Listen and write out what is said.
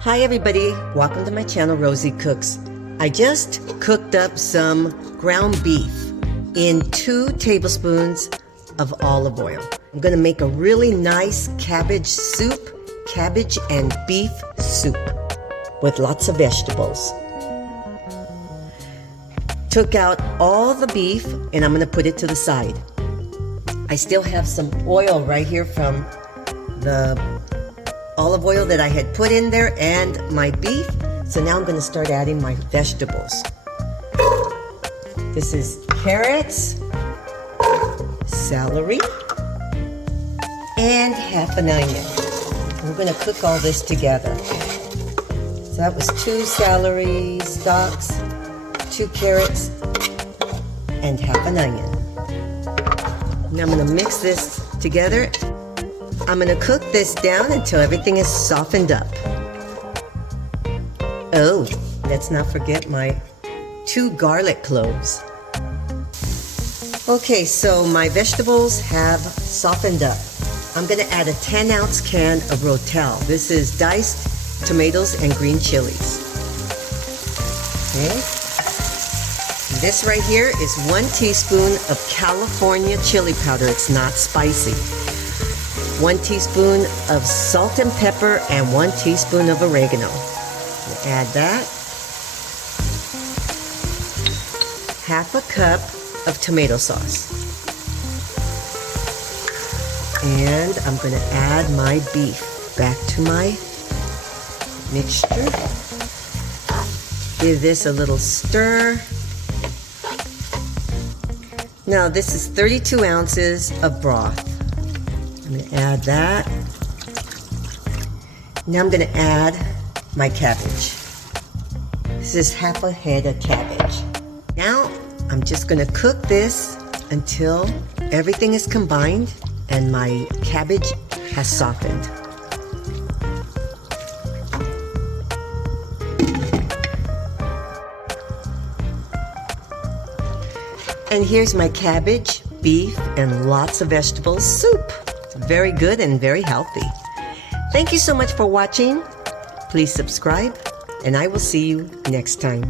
Hi everybody, welcome to my channel, Rosie Cooks. I just cooked up some ground beef in 2 tablespoons of olive oil. I'm gonna make a really nice cabbage soup, cabbage and beef soup with lots of vegetables. Took out all the beef and I'm gonna put it to the side. I still have some oil right here from the olive oil that I had put in there and my beef. So now I'm going to start adding my vegetables. This is carrots, celery, and half an onion. We're going to cook all this together. So that was 2 celery stalks, 2 carrots, and half an onion. Now I'm going to mix this together. I'm going to cook this down until everything is softened up. Oh, let's not forget my 2 garlic cloves. Okay, so my vegetables have softened up. I'm going to add a 10-ounce can of Rotel. This is diced tomatoes and green chilies. Okay. This right here is 1 teaspoon of California chili powder. It's not spicy. 1 teaspoon of salt and pepper and 1 teaspoon of oregano. Add that. Half a cup of tomato sauce. And I'm going to add my beef back to my mixture. Give this a little stir. Now this is 32 ounces of broth. I'm going to add that. Now I'm going to add my cabbage. This is half a head of cabbage. Now I'm just going to cook this until everything is combined and my cabbage has softened. And here's my cabbage, beef, and lots of vegetables soup. Very good and very healthy. Thank you so much for watching. Please subscribe, and I will see you next time.